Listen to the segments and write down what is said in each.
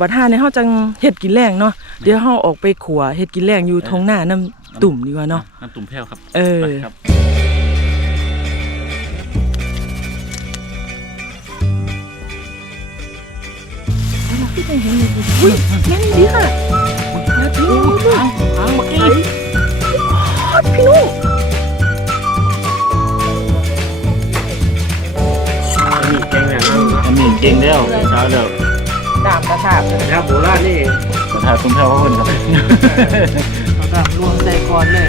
บัดห้าในเฮาจังเฮ็ดกินแรงเนาะเดี๋ยวเฮาออกไปขัวเฮ็ดกินแรงอยู่ทงหน้าน้ำตุ่มดีกว่าเนาะน้ำตุ่มแพ้วครับเออไปครับอุ้ยแม่นดีค่ะมาพี่นุ่มหางหางเมื่อกี้พี่นุ่มมีแกงแหนมอันนี้เก่งแล้วเช้าแล้ว ดามกระถาบนะครับโบราณนี่กระทาตุ่มแพ้วเขาเพิ่นครับเอาดามรวมใส่ก่อนเลย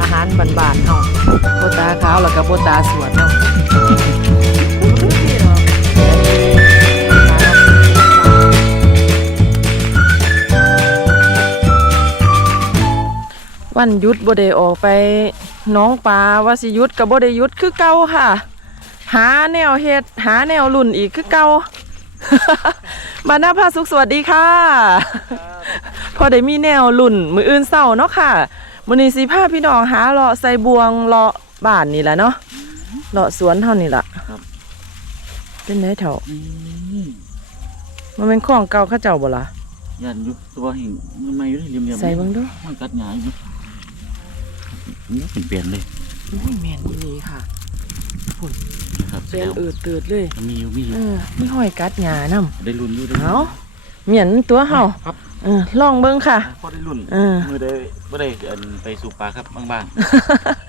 อาหารบ้านๆเฮาโบตาขาวแล้วก็โบตาสวนเนาะวันหยุดบ่ได้ออกไปหน้องปลาว่าสิหยุดกับบ่ได้หยุดคือเก่าค่ะ หาแนวเฮ็ดหาแนวลุ่นอีกคือเก่าบรรณาภาสุขสวัสดีค่ะ พอได้มีแนวลุ่นมืออื่นเศร้าเนาะค่ะมื้อนี้สิพาพี่น้องหาเลาะใส่บวงเลาะบ้านนี่แหละเนาะเลาะสวนเท่านี้ล่ะเป็นไดเถ่ามันเป็นของเก่าเข้าเจ้าบ่ล่ะยันอยู่ตัวหิงมันมาอยู่ที่ริมๆใส่เบิ่งดูมันกัดหงายอยู่นี่เป็นเปลี่ยนเลยอุ้ยแม่นอีหลี ค่ะครับเป็นเอืดตืดเลย มีอยู่มีอยู่เออมีห้อยกัดหญ้านํได้ลุ้นอยู่ได้เอาเหมียนตัวเฮาครับเออลองเบิ่งค่ะ พอได้ลุ้นเออมือได้บ่ได้อันไปสู่ปลาครับบาง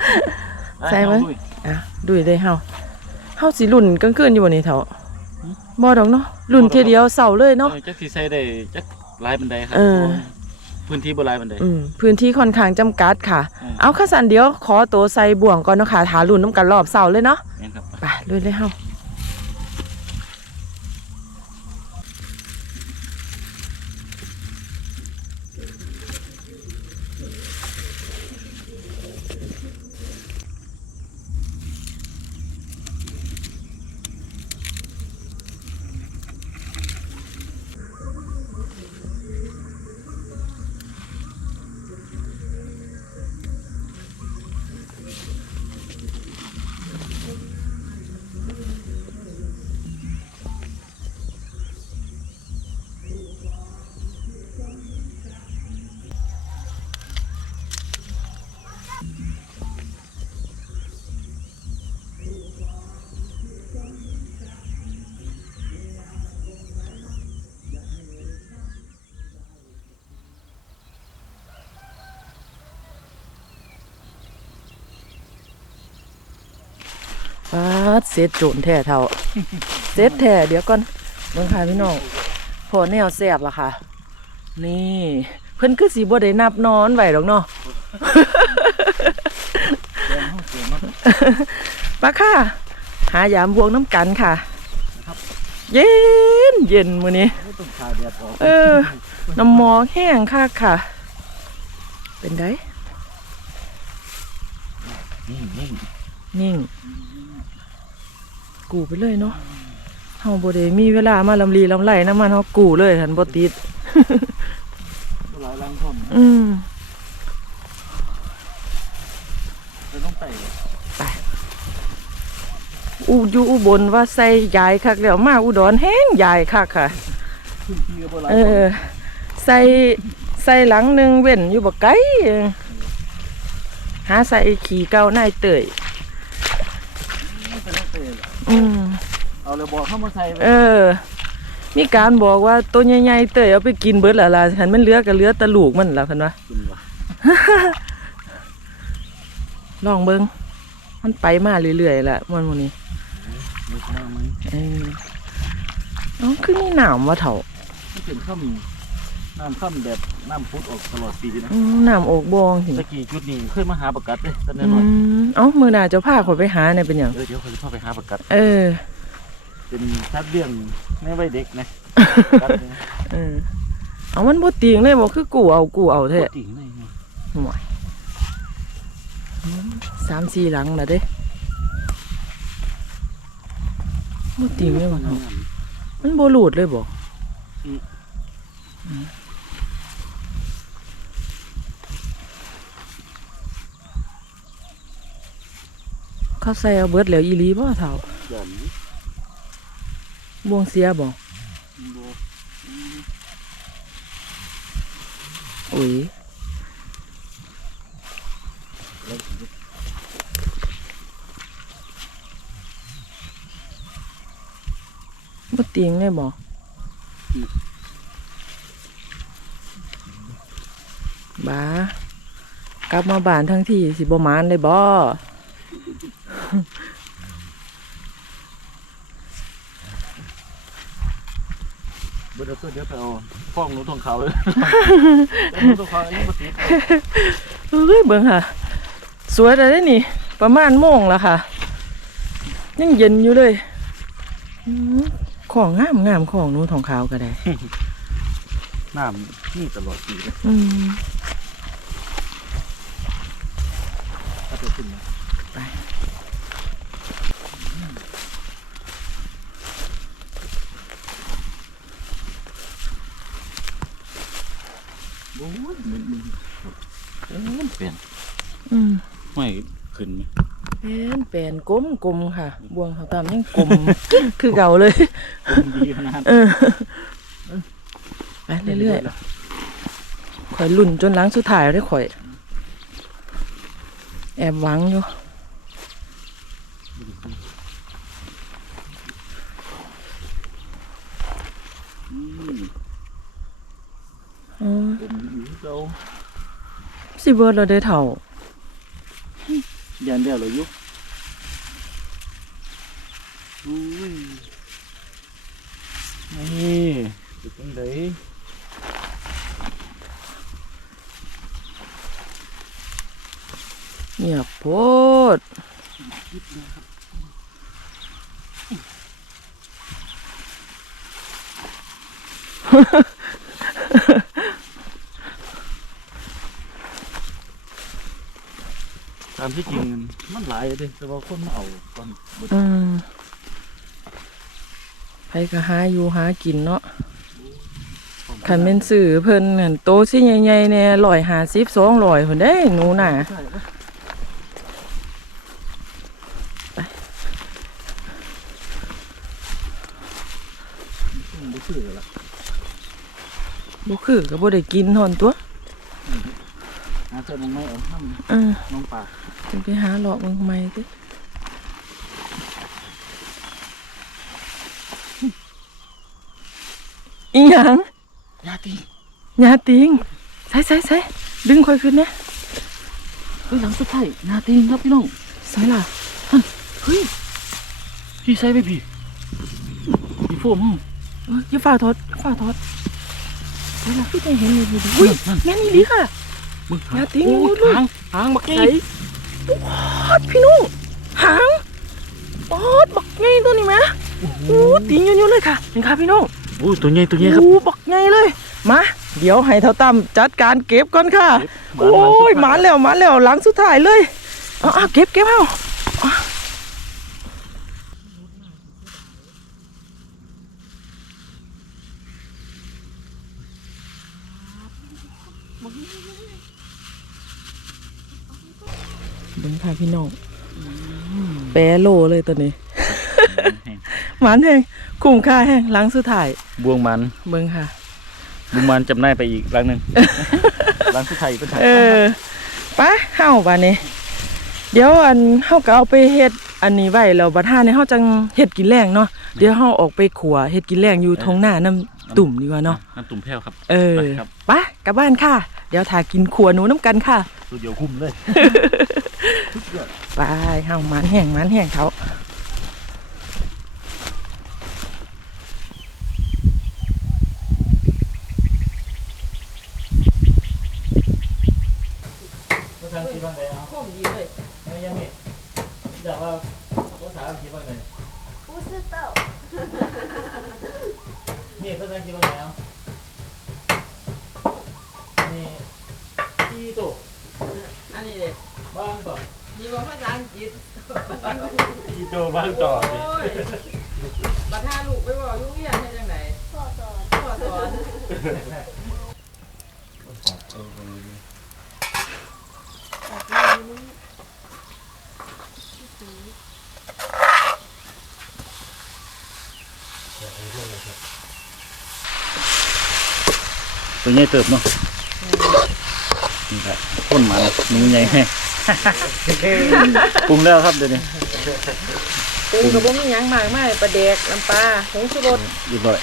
ๆใส่ไว้เอาด้วยอะดูเลยเฮาเฮาสิลุ่นกลางคืนอยู่บ่นี่เถ่าบ่ดอกเนาะลุ่นเทียเดียวเสาเลยเนาะออจักสิใส่ได้จักหลายบันไดครัเออพื้นที่บ่หลายบันไดอืมพื้นที่ค่อนข้างจำกัดค่ะอืมเอาข้าสันเดียวขอตัวใส่บ่วงก่อนเนาะค่ะถาลุ่นน้ำกันรอบเสาเลยเนาะ แม่นครับไปลุยเลยเฮา ดเสร็จโจนแท้เท่าเสร็จแท้เดี๋ยวก่อนเบิ่งค่ะพี่น้องพอแนวแซ่บล่ะค่ะ นี่ เพิ่นคือสิบ่ได้นับนอนไว้ดอกเนาะปะค่ะ หายามบวงน้ำกันค่ะ เย็นเย็นมื้อนี้ต้องขาแดดออกเออน้ำหมอกแห้งค่ะค่ะ เป็นไดนี่นี่นิ่ง กูไปเลยเนาะเฮาบ่ได้มีเวลามาลำลีลำไรน้ำมันเฮากูเลยหันบ่ติดหลายลังพร้อมอืมจะต้องไปอูอยู่อุบลว่าใส่ยายคักแล้วมาอุดรแห้งยายคักค่ะพื้นที่ก็บ่หลายเออใส่ใส่หลังหนึงเว้นอยู่บ่ไกลเองหาใส่ขี่เก่านายเตย อืมเอาเลยบอกเข้ามาใส่เออ มีการบอกว่าตัวใหญ่ๆเตยเอาไปกินเบิดและล่ะหันมันเหลือก็เหลือแตะลูกมันล่ะเพิ่นว่ากินว่ะลองเบิ่งมันไปมาเรื่อยๆล่ะมันหมื้นี้มีข้าวมั้ยเออเอ้าคือมีหนามวะเถ่านี่เป็นข้าม น้ำข้ามแบบน้ำพุดออกตลอดปีนะอืมหนามโอกบองหิตะกี้จุดนี้เคยมาหาประกัดเลยตอนอืน้อยมเอ้ามือหน้าเจ้าพาข่อยไปหาเนี่ยเป็นหยังๆเออเดี๋ยวเขาจะพาไปหาประกัด เออเป็นชัดเลี้ยงในวัยเด็กนะกัดเนี่ยเออเอามันบ่ติงเลยบ่คือกูเอากูเอาแท้ปกติไงไงห่วยอืมสามสี่หลังละเด้บ่ติงเลยบ่เนาะมันบ่หลุดเลยบ่ อืม เขาใส่เอาเบิดแล้วอีรีบ่เท่ายันบ่วงเสียบ่บ่อ้ยบ่เตียงเลยบ่บ้ากลับมาบ้านทั้งที่สิบ่มานเลยบ่ เบิดเอาตัวเดี๋ยวไปเอาฟ้องหนูทองเขาเลยหนูทองเขายังบ่ติดเฮ้ยเบิ่งค่ะ สวยแต่ได้นี่ ประมาณโมงแล้วค่ะ ยังเย็นอยู่เลยอืมของงามงามของหนูทองขาวก็ได้น้ำนี่ตลอดปีเลย อืม ถ้าจะขึ้นมา ไป โอ้ยมันมันเอ้ยมันเปลี่ยนอืมไม่ขึ้นไหมเป็นแปลนกลมกลมๆค่ะ บวงเขาตามยังกลมกิ๊กคือเก่าเลยมันดีขนาดเออไปเรื่อยๆข่อยลุ่นจนหล้างสุดท้ายได้ข่อย แอบหวังอยู่ อืม เออ เป็นอยู่ที่เรา สิเบิร์ดเราได้เท่ายันเดียวเลยยุกอุ้ยนี่เป็นจังไดเงียบโพด ตามที่จริงมันหลายเลยแต่ว่าคนมาเอาตอนเบิดอืมไปก็หาอยู่หากินเนาะขันเป็นสื่อเพิ่นนั่นโตสิใหญ่ๆเนี่ยร้อยหาสิบสองร้อยคนได้หนูน่ะใช่ปะมันบ่คือกันละบ่คือก็บ่ได้กินทอนตัวหาเจอมองไม่เอาน้เออำน้องปลาจึง ไปหาเลาะเบิ่งใหม่ติอีหยังยาตียาติงใส่ใส่ใส่ดึงค่อยขึ้นเนี่ยเฮ้ยหลังสุดท้ายยาตีครับพี่น้องใส่ล่ะเฮ้ยพี่ใส่ไปพี่พี่โฟมห้องเอ้ยอย่าฝ่าทอดอย่าฝ่าทอดใส่ล่ะพี่จะเห็นเลยดูดิอุ้ยนั่นแม่นอี่ดีค่ะมึงยาตีนโอ้ดูดูหางหางบักใส่ไก่ ปอดพี่นุ่งหางปอดบักไงตัวนี้ไหมโอ้ตีนยุ่นๆเลยค่ะเห็นค่ะพี่นุ่งโอ้ตัวใหญ่ตัวใหญ่ครับโอ้บักไงเลยมาเดี๋ยวให้เท่าตั้มจัดการเก็บก่อนค่ะ โอ้ยหมานแล้วหมานแล้วหลังสุดท้ายเลยเอาเอาเก็บเก็บเอาเอาเบิ่ง ค่ะพี่น้องแปรโลเลยตัวนี้หมานแห้งคุ้มค่าแห้งหลังสุดท้ายบวงมันเบิ่งค่ะบวงมันจำได้ไปอีกรังหนึ่งรังสุดท้ายอีกเป็นไทยเออไปเฮาบาดนี้ เดี๋ยวอันเฮาก็เอาไปเฮ็ดอันนี้ไว้แล้วบัดท่านี้เฮาจังเฮ็ดกินแรงเนาะเดี๋ยวเฮาออกไปขัวเฮ็ดกินแรงอยู่ทงหน้าน้ำตุ่มดีกว่าเนาะน้ำตุ่มแพ้วครับ เออไปครับไปกลับบ้านค่ะ เดี๋ยวถ่ากินขัวหนูน้ำกันค่ะตัวเดียวคุ้มเลย ไปเฮามันแห้งมันแห้งเขา บ้างต่อมีว่าภาษาอังกฤษที่โตบ้างต่อโอ้ยบัดท่าลูกไปบอกลูกเรียนให้จังได错错，พ่อสอนตัวใหญ่เติบเนาะนี่ครับต้นหมันหนูใหญ่แห้ ปรุงแล้วครับเดี๋ยวนี้ปรุงกับบ่มีหยังมากมายปลาแดกน้ำปลาผงชูรสเรียบร้อย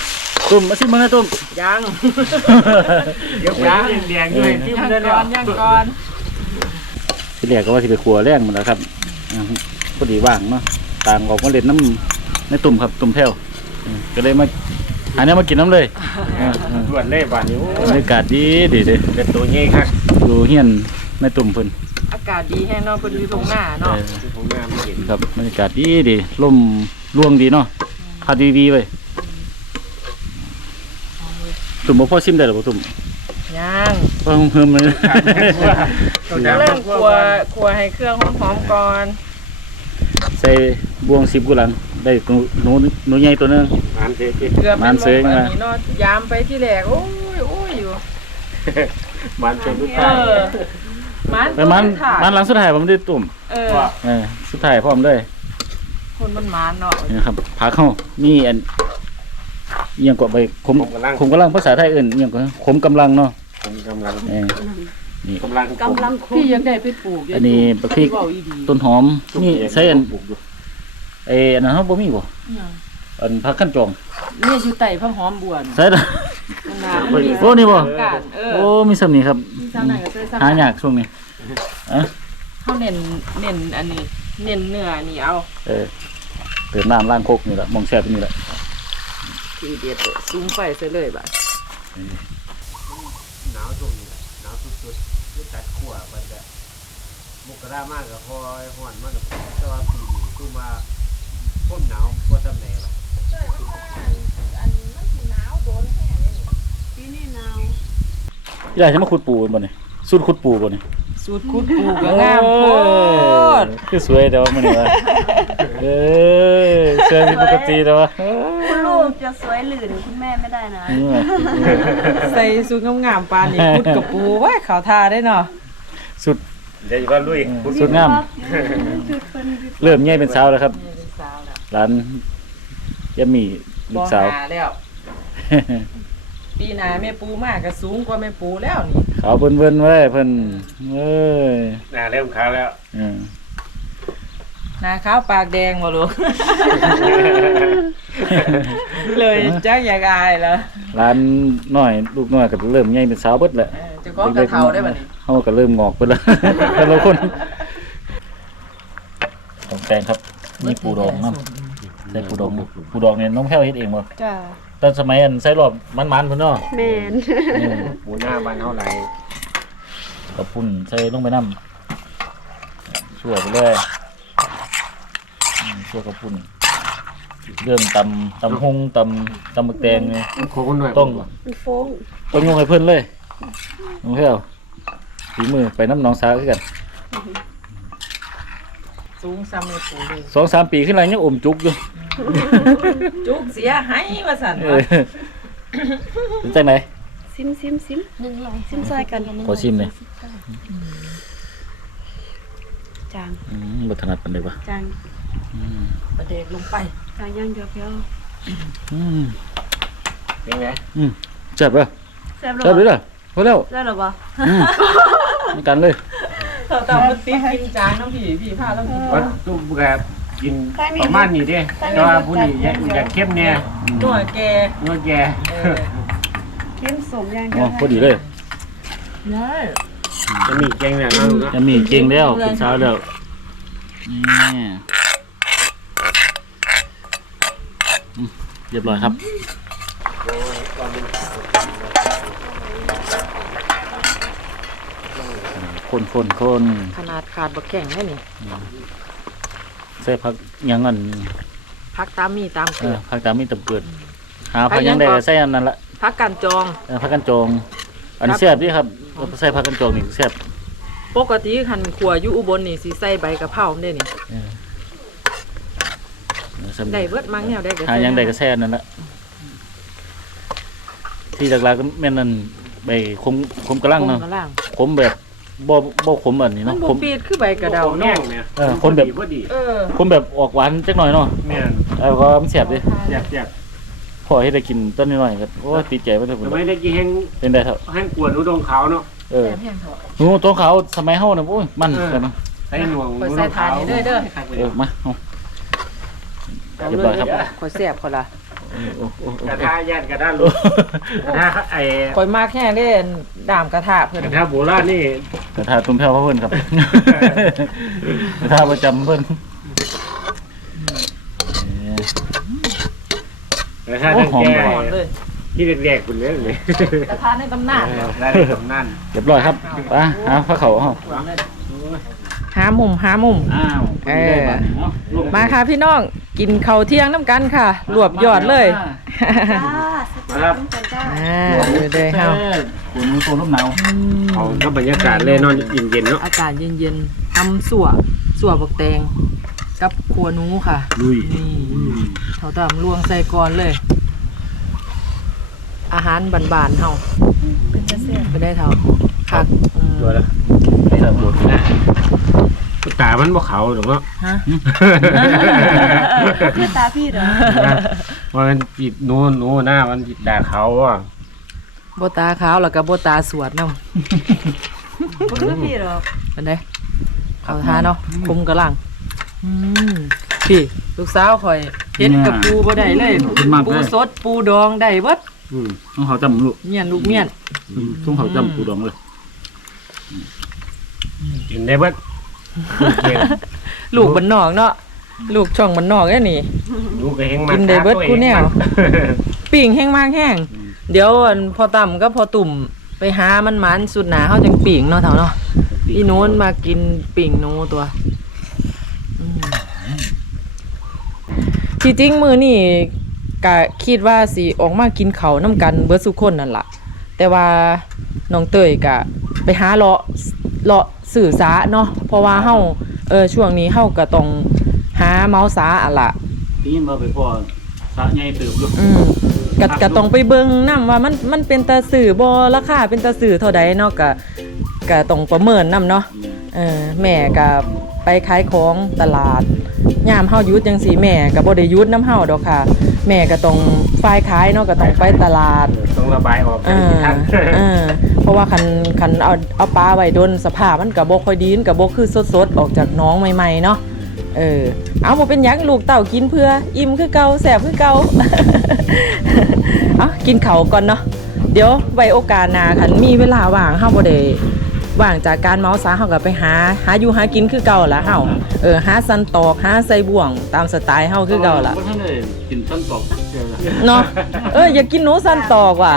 ตุ้มมาสิมึงนะตุ้มยังเดี๋ยวฟ้าแดงๆด้วยที่ยัมันงได้ก่แล้อวนยังก่อนที่แรกก็ว่าที่ไปครัวแรงหมดแล้วครับอืมพอดีว่างเนาะต่างออกมาเล่นน้ำในตุ่มครับตุ่มแพ้วอืมก็เลยมาหาเนี้ยมากินน้ำเลยอ่าอ่าด่วนเลยบ้านนี้โอ้บรรยากาศดีดีเลยเป็นตัวเงี้ยครับดูเฮียนในตุ่มเพิ่น อากาศดีแห้งเนาะเพิ่นอยู่ตรงหน้าเอเนาะอของน้ำไม่เห็นครับบรรยากาศดีดีลมร่วงดีเนาะพัดดีๆไปตุ่มบ่พอชิมได้หรอบ่ตุ่มยังว่าเพิ่มเลยต้องเริ่มครัวครัวให้เครื่องหอมๆก่อน ใส่บวงสิบกุหลังได้หนูหนูหนูใหญ่ตัวหนึงร้านเจ๊เกือบมันเสยอันมานี้เนาะยามไปที่แรกโอ้ยโอ้ยอยู่ มันเป็นลูกเอค้าอ มันไปมันตัวถ่ายมันหลังสุดท้ายผมได้ตุ่มเออเออสุดท้ายพร้อมเลยคนมันหมานเนาะนี่ครับผักเข้ามีอันเอียงกว่าใบขมผมกำลังขมกำลังภาษาไทยเอื่นเอียงกว่าขมกำลังเนาะผมกำลังเออนี่กำลังกำลังคุพี่ยยังได้ไปปลูกอันนี้บักพริกเว้าอีดีต้นหอมนี่ใส่อันปลูกอยู่ไอ้อันนั้นเฮาบ่มีบ่อันผักขั้นจองเนี่ยอยู่ใต้พังหอมบวนใส่ละนะโอ้นี่บ่การเออโอ้มีสำนีครับมี ซ้ำไหนก็ใส่ซ้ำหายากช่วงนี้อะเขาเน้นเน้นอันนี้ เน้นเนื้อนี่เอาเออเติมน้ำล้างโคกนี่แหละมองแซ่บนี่แหละทีเด็ดซุ้มไฟใส่เลยบ่ะหนาวช่วงนี้หนาวสุดๆยุตัดขั้วมันจะมุกกระด้ามากกับพอยห่อนมากกับแต่ว่าปีนี้คือมาต้นหนาวก็จำแหน่ละ ปีนี้หนาว อยากจะมาขุดปูบ่นี่สูตรขุดปูบ่นี่สูตรคุดปูก็งามโพดคือสวยแต่ว่ามื้อนี้ว่าเออสวยผิดปกติแต่ว่าคุณลูกจะสวยหลื่นคุณแม่ไม่ได้นะเออใส่สูตรงามๆปานนี่คุดกับปูไว้เขาทาได้เนาะสุดเดี๋ยวอยู่ว่าลุยสุดงาม จุดเพิ่นเริ่มใหญ่เป็นสาวแล้วครับนี่เป็นสาวแล้วร้านยามีลูกสาว บ่หแล้ว ปีหน้าแม่ปูมากก็สูงกว่าแม่ปูแล้วนี่ขาวเพิ่นเพิ่นไว้เพิ่นเอ้ยหน้าเริ่มขาวแล้วเออหน้าขาวปากแดงบ่ลูก เลยจักอยากอายแล้วร้านน้อยลูกน้อยก็เริ่มใหญ่เป็นสาวเบิดแหละเออเจะก็กระเทาได้บัดนี้เฮาก็เริ่มงอกเบิดแล้ว แต่ละคนของแตงครับมีปูดองนํใส่ปูดองปูดองเนี่ยน้องแพ้วเฮ็ดเองบ่จ้า ตอนสมัยอันใส่รอบมันๆพุ่นเนาะแมนเออหมูหน้าบ้านเท่าไหร่กระปุ่นใส่ลงไปน้ำชั่วไปเลยอืมชั่วกระปุ่นเรื่องตำตำหงตำตำหมึกแดงเนี่ยโค้งหน่อยต้อง มันโฟ้งต้องยงให้เพื่อนเลยน้องเพียวฝีมือไปน้ำหน้องสาวคือกัน สูงซ้ำแม่ปูเลยสองสามปีขึ้นไรยังอมจุกอยู่จุกเสียหายว่าซั่นเอวะอเป็นจังไหนซิมซิมซิมซิมซอยกันขอชิมเลยจางอืมบัถนัดปันเลยวะจางอืมประเดกลงไปจางย่างเดียวเพียวอืมเป็นไงอืมเจ็บป่ะแซ่บหรเจ็บเลยล่ะพอแล้วได้หรอปะอืมเหมือนกันเลย เราตำมันติดกินจานน้องพี่พี่พาเรากินว่าตู้แบบกินประมาณนี้เด้แต่ว่าผู้นี้อยากอยากเข้มเนี่ยตัวแกนัวแกเออเข้มสมย่างเดีอ๋ยอวพอดีเลยได้จะมีแกงเนี่ยนะลูกนะจะมีเก่งแล้วเป็นสาวแล้วนี่อืมเรียบร้อยครับ คนคนคนขนาดขาดบักแข็งแค่นี่ใส่ผักหยังอันพักตามมีตามเอเกิอดผักตามมีตำเกิด หาผักหยังได้ก็ใส่อันนั้นละพักกันจองเออผักกันจอง อันนี้แซ่บดีครับเราใส่ผักกันจองนี่แซ่บปกติคันขัวอยู่อุบลนี่สิใส่ใบกะเพราได้นี่เออเออสำได้เบิดมั้งแนวได้ก็หาใส่หยังได้ก็แซ่อันนั่นละที่หลักๆก็แม่นนั่นใบขมขมกระลังเนาะกล่างขมแบบ บ่บ่ขมอันนี้มัเนาะนบ่ขมปีดคือใบกระเดาแง่เนาะงเนี่ยเออคนแบบ พอดีเออขมแบบออกหวานจักหน่อยเนาะแม่นเออก็มันแซ่บดิแซ่บแซ่บพอให้ได้กินต้นน้อยๆก็โอ้ยติดใจมันเถอะทำไมได้กี่แห้งเป็นได้เถอะแห้งกวนอุดงขาวเนาะ เออหนูตัวเขาวสมัยเฮาน่ะโอ้ยมันกันเนาะใส่หน่วงข่อยใส่ทานนี่เด้อเด้อเออมาเอา เรียบร้อยครับข่อยแซ่บข่อยล่ะโอ้โอ้โอ้ กระทะย่านกระทะลูกกระทะไอ้ข่อยมากแห้งเด้ดามกระทะเพิ่นกระทะโบราณนี่กระทาตุ้มแพ้วพระเพิ่นครับกระทาประจำเพิ่นกระทะตั้งแก่โอ้หอมหอมเลยที่แรกๆคุณเล่นเลยกระทะในตำนานได้ตำนานเรียบร้อยครับไปหาพระเขาเฮาหามุมหามุมอ้าวเออเนาะลูกมาค่ะพี่น้อง กินข้าวเที่ยงน้ำกันค่ะรวบยอดเลยจ้ามาครับกันจ้าอ่าเด้อๆเฮาคุณมึงตัวน้ำหนาวเอาก็บรรยากาศเลยนอนเย็นๆเนาะอากาศเย็นๆตำสั่วสั่วบักแตง กับขัวหนูค่ะ ลุยนี่เขาตำลวงใส่ก่อนเลย อาหารบานๆเฮาเป็นจะเสียไปได้เท่าคักอืมตัวละเสิร์ฟหมด ตามันบ่เขาหรอกเนาะฮะ คือตาพี่เหรอว่ามันจิตหนูหนูหน้ามันจิตตาเขาอะโบตาขาวแล้วก็โบตาสวดน้ำบ่คือพี่เหรอเป็นไดเขาทาเนาะคุมกระลังอืมพี่ลูกสาวข่อยเฮ็ดกับปูบ่ได้เลยเป็นมากปูเลยสดปูดองได้เบิดอืมต้องเขาจำลูกเมียนลูกเมียน ต้องเขาจำกูดองเลยกินได้เบิดเก่ง ลูกบ้านนอกเนาะลูกช่องบ้านนอกแค่นี่หนูก็เฮงมากินได้เบิดกูแนวปิ่งแห้งมากแห้งเดี๋ยวอันพอต่ำก็พอตุ่มไปหามันมันสุดหนาเขาจังปิ่งเนาะเถาเนาะอีโน้นมากินปิ่งหนูตัวอืมที่จริงมือนี่กะคิดว่าสิออกมากินเขาวน้ำกันเบิร์สุคนนั่นละแต่ว่าน้องเตยกะไปหาเลาะเลาะ สื่อสาเนาะเพราะว่าเฮาเออช่วงนี้เฮาก็ต้องหาเมาสาอะล่ะพี่มาไปพ่อสะใหญ่เติบลูกอืมก็ก็ต้องไปเบิ่งนํว่ามันมันเป็นตาสื่อบ่ราคาเป็นตาสื่อเท่าใดเนาะก็ก็ต้องประเมินนํเนาะเออแม่ก็ไปขายของตลาด ยามเฮาหยุดจังซี่แม่ก็บ่ได้หยุดนํเฮาดอกค่ะ แม่ก็ต้องฝ่ายขายเนาะก็ต้องไปตลาด ต้องระบายออกเอกันอที่ทันเออเพราะว่าคันคันเอาเอาปลาไว้ดนสภาพมันก็บ่ค่อยดีมันก็บ่คือสดๆออกจากหน้องใหม่ๆเนาะเออเอาบ่เป็นหยังลูกเต่ากินเพื่ออิ่มคือเก่าแซ่บคือเก่าเอากินเขาวก่อนเนาะเดี๋ยวไว้โอกาสหน้าคันมีเวลาว่างเฮาบ่ได้ ว่างจากการเมาส์ซาเฮาก็ไปหา หาอยู่หากินคือเก่าละเฮาเออหาสันตอกหาใส่บ่วงตามสไตล์เฮาคือเก่าละบ่ทันได้กินต้นตอกเจอละเนาะเอออยากกินหนูสันตอกว่ะ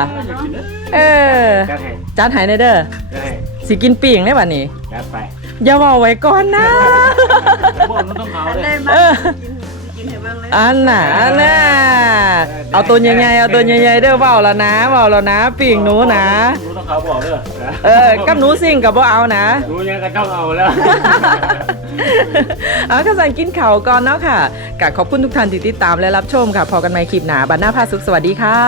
เออจัดให้จัดให้ในเด้อจัดให้สิกินปิ่งได้ป่ะนี่จัดไปอย่าเว่าไว้ก่อนนะบ่มันต้องเขาอันเลได้ยมาเออกินให้เบิ่งเลย อันน่ะอันน่ะเอาตัวใหญ่ๆเอาตัวใหญ่ๆเด้อเว้าแล้วนะเว้าแล้วนะปิ่งหนูนะรู้ต้องเขาบอกเด้อเออกับหนูสิ่งกับบ่เอานะหนูยังก็ต้องเอาแล้วเอาข้าสันกินข่าวก่อนเนาะค่ะกขอบคุณทุกท่านที่ติดตามและรับชมค่ะ พอกันใหม่คลิปหนาบันหน้าพาสุขสวัสดีค่ะ